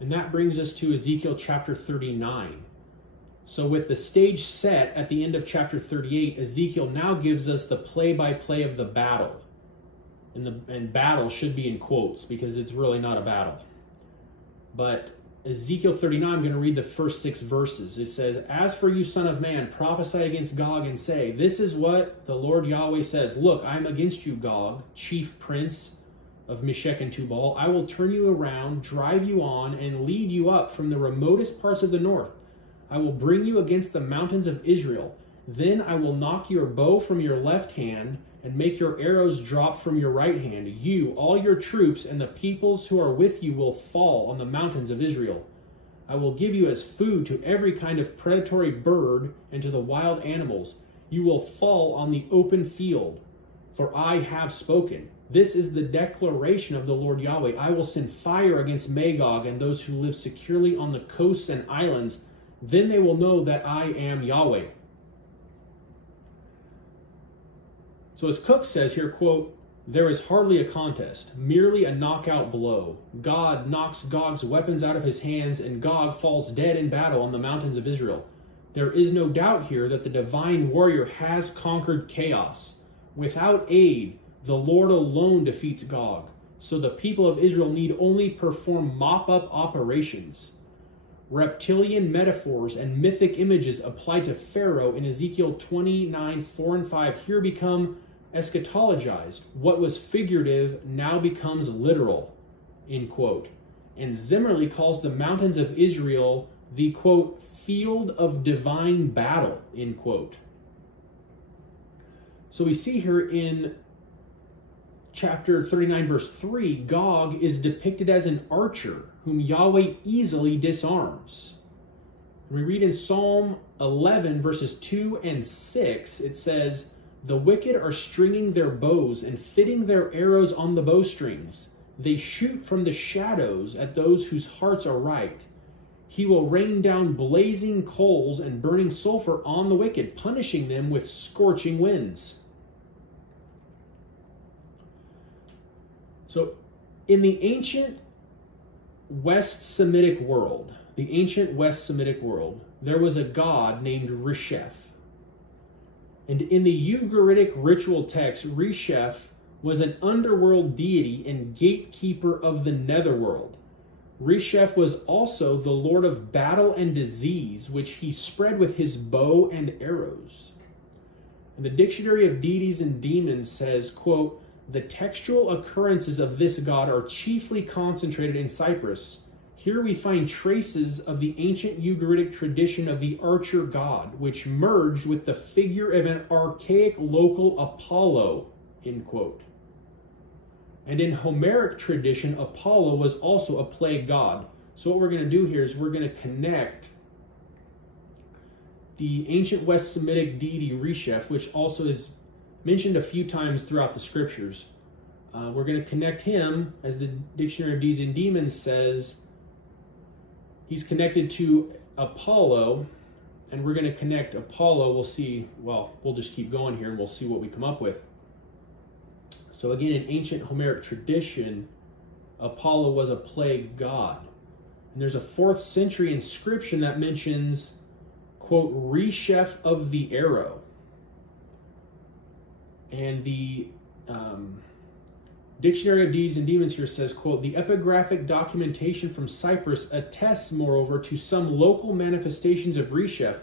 And that brings us to Ezekiel chapter 39. So with the stage set at the end of chapter 38, Ezekiel now gives us the play-by-play of the battle. And battle should be in quotes because it's really not a battle. But Ezekiel 39, I'm going to read the first 6 verses. It says, "As for you, son of man, prophesy against Gog and say, this is what the Lord Yahweh says. Look, I am against you, Gog, chief prince of Meshech and Tubal. I will turn you around, drive you on, and lead you up from the remotest parts of the north. I will bring you against the mountains of Israel. Then I will knock your bow from your left hand and make your arrows drop from your right hand. You, all your troops, and the peoples who are with you will fall on the mountains of Israel. I will give you as food to every kind of predatory bird and to the wild animals. You will fall on the open field, for I have spoken. This is the declaration of the Lord Yahweh. I will send fire against Magog and those who live securely on the coasts and islands. Then they will know that I am Yahweh." So as Cook says here, quote, "There is hardly a contest, merely a knockout blow. God knocks Gog's weapons out of his hands, and Gog falls dead in battle on the mountains of Israel. There is no doubt here that the divine warrior has conquered chaos. Without aid, the Lord alone defeats Gog. So the people of Israel need only perform mop-up operations. Reptilian metaphors and mythic images applied to Pharaoh in Ezekiel 29, 4 and 5 here become eschatologized. What was figurative now becomes literal," end quote. And Zimmerly calls the mountains of Israel the, quote, "field of divine battle," end quote. So we see here in chapter 39, verse 3, Gog is depicted as an archer whom Yahweh easily disarms. And we read in Psalm 11, verses 2 and 6, it says, "The wicked are stringing their bows and fitting their arrows on the bowstrings. They shoot from the shadows at those whose hearts are right. He will rain down blazing coals and burning sulfur on the wicked, punishing them with scorching winds." So, in the ancient West Semitic world, there was a god named Resheph. And in the Ugaritic ritual text, Resheph was an underworld deity and gatekeeper of the netherworld. Resheph was also the lord of battle and disease, which he spread with his bow and arrows. And the Dictionary of Deities and Demons says, quote, "The textual occurrences of this god are chiefly concentrated in Cyprus. Here we find traces of the ancient Ugaritic tradition of the archer god, which merged with the figure of an archaic local Apollo," end quote. And in Homeric tradition, Apollo was also a plague god. So what we're going to do here is we're going to connect the ancient West Semitic deity Resheph, which also is mentioned a few times throughout the scriptures. We're going to connect him, as the Dictionary of Deities and Demons says, he's connected to Apollo, and we're going to connect Apollo. We'll see, well, we'll just keep going here and we'll see what we come up with. So again, in ancient Homeric tradition, Apollo was a plague god. And there's a 4th century inscription that mentions, quote, "Resheph of the arrow." And the Dictionary of Deities and Demons here says, quote, "The epigraphic documentation from Cyprus attests, moreover, to some local manifestations of Resheph,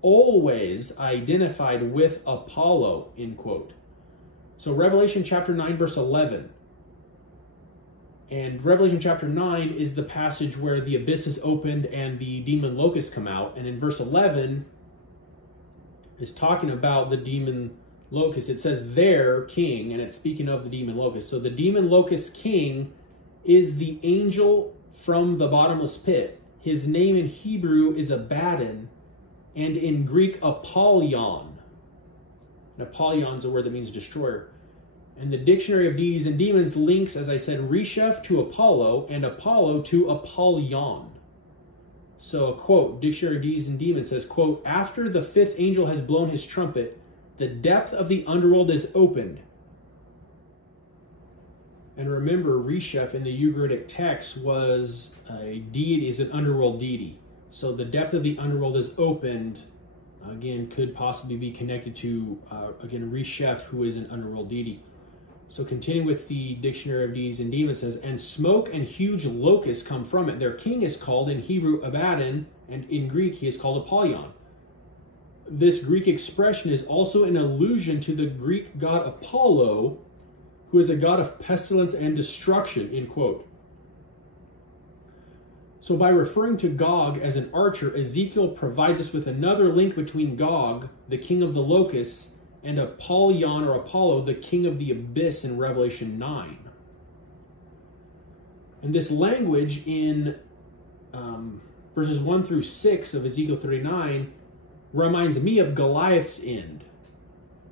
always identified with Apollo," end quote. So Revelation chapter 9, verse 11. And Revelation chapter 9 is the passage where the abyss is opened and the demon locusts come out. And in verse 11 is talking about the demon locust. It says their king, and it's speaking of the demon locust. So the demon locust king is the angel from the bottomless pit. His name in Hebrew is Abaddon, and in Greek, Apollyon. And Apollyon is a word that means destroyer. And the Dictionary of Deities and Demons links, as I said, Resheph to Apollo and Apollo to Apollyon. So, quote, Dictionary of Deities and Demons says, quote, "After the 5th angel has blown his trumpet, the depth of the underworld is opened. And remember, Reshef in the Ugaritic text was a deity, is an underworld deity. So the depth of the underworld is opened, again, could possibly be connected to, again, Reshef, who is an underworld deity. So continuing with the Dictionary of Deities and Demons, says, and smoke and huge locusts come from it. Their king is called in Hebrew Abaddon, and in Greek he is called Apollyon. This Greek expression is also an allusion to the Greek god Apollo, who is a god of pestilence and destruction, end quote. So by referring to Gog as an archer, Ezekiel provides us with another link between Gog, the king of the locusts, and Apollyon or Apollo, the king of the abyss in Revelation 9. And this language in verses 1 through 6 of Ezekiel 39 reminds me of Goliath's end.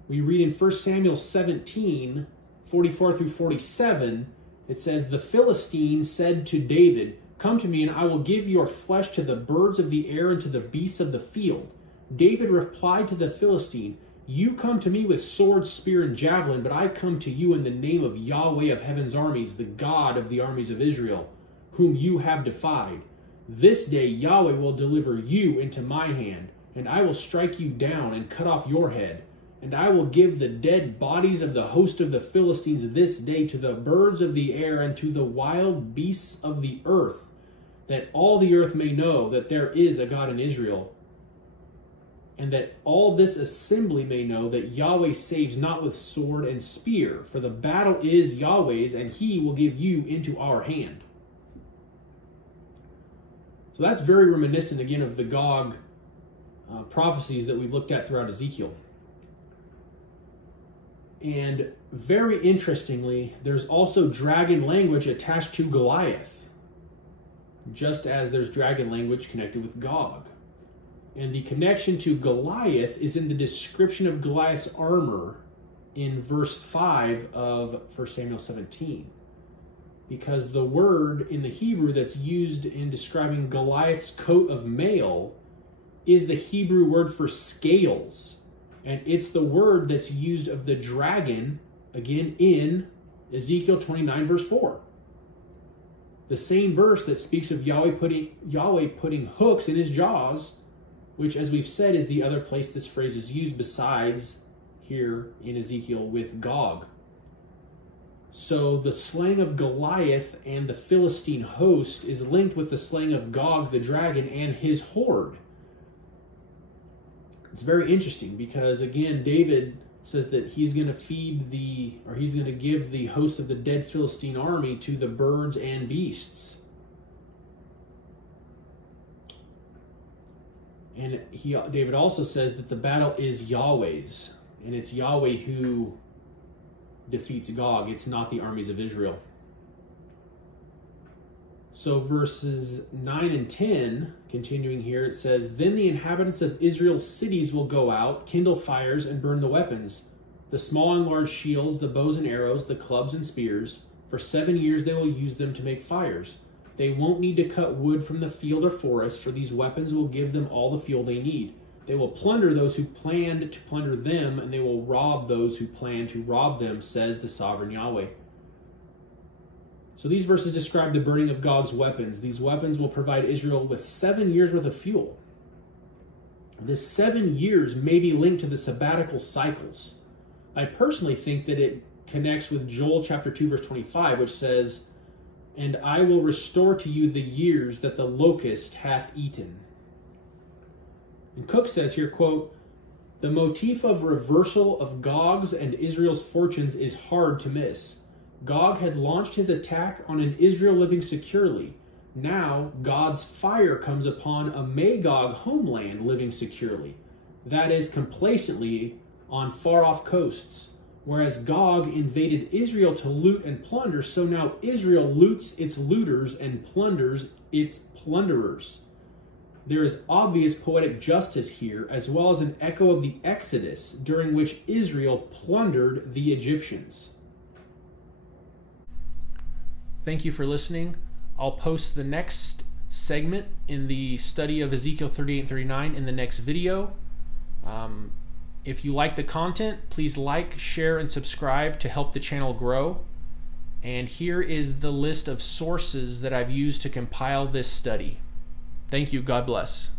We read in 1 Samuel 17, 44 through 47, it says, the Philistine said to David, come to me, and I will give your flesh to the birds of the air and to the beasts of the field. David replied to the Philistine, you come to me with sword, spear, and javelin, but I come to you in the name of Yahweh of heaven's armies, the God of the armies of Israel, whom you have defied. This day Yahweh will deliver you into my hand, and I will strike you down and cut off your head. And I will give the dead bodies of the host of the Philistines this day to the birds of the air and to the wild beasts of the earth, that all the earth may know that there is a God in Israel, and that all this assembly may know that Yahweh saves not with sword and spear, for the battle is Yahweh's, and he will give you into our hand. So that's very reminiscent, again, of the Gog prophecies that we've looked at throughout Ezekiel. And very interestingly, there's also dragon language attached to Goliath, just as there's dragon language connected with Gog. And the connection to Goliath is in the description of Goliath's armor in verse 5 of 1 Samuel 17. Because the word in the Hebrew that's used in describing Goliath's coat of mail is the Hebrew word for scales. And it's the word that's used of the dragon, again, in Ezekiel 29, verse 4. The same verse that speaks of Yahweh putting hooks in his jaws, which, as we've said, is the other place this phrase is used besides here in Ezekiel with Gog. So the slaying of Goliath and the Philistine host is linked with the slaying of Gog the dragon and his horde. It's very interesting because, again, David says that he's going to he's going to give the host of the dead Philistine army to the birds and beasts. And David also says that the battle is Yahweh's, and it's Yahweh who defeats Gog. It's not the armies of Israel. So verses 9 and 10, continuing here, it says, then the inhabitants of Israel's cities will go out, kindle fires, and burn the weapons, the small and large shields, the bows and arrows, the clubs and spears. For 7 years they will use them to make fires. They won't need to cut wood from the field or forest, for these weapons will give them all the fuel they need. They will plunder those who planned to plunder them, and they will rob those who plan to rob them, says the sovereign Yahweh. So these verses describe the burning of Gog's weapons. These weapons will provide Israel with 7 years worth of fuel. This 7 years may be linked to the sabbatical cycles. I personally think that it connects with Joel chapter 2, verse 25, which says, and I will restore to you the years that the locust hath eaten. And Cook says here, quote, the motif of reversal of Gog's and Israel's fortunes is hard to miss. Gog had launched his attack on an Israel living securely. Now God's fire comes upon a Magog homeland living securely, that is, complacently on far-off coasts. Whereas Gog invaded Israel to loot and plunder, so now Israel loots its looters and plunders its plunderers. There is obvious poetic justice here, as well as an echo of the Exodus, during which Israel plundered the Egyptians. Thank you for listening. I'll post the next segment in the study of Ezekiel 38 and 39 in the next video. If you like the content, please like, share, and subscribe to help the channel grow. And here is the list of sources that I've used to compile this study. Thank you. God bless.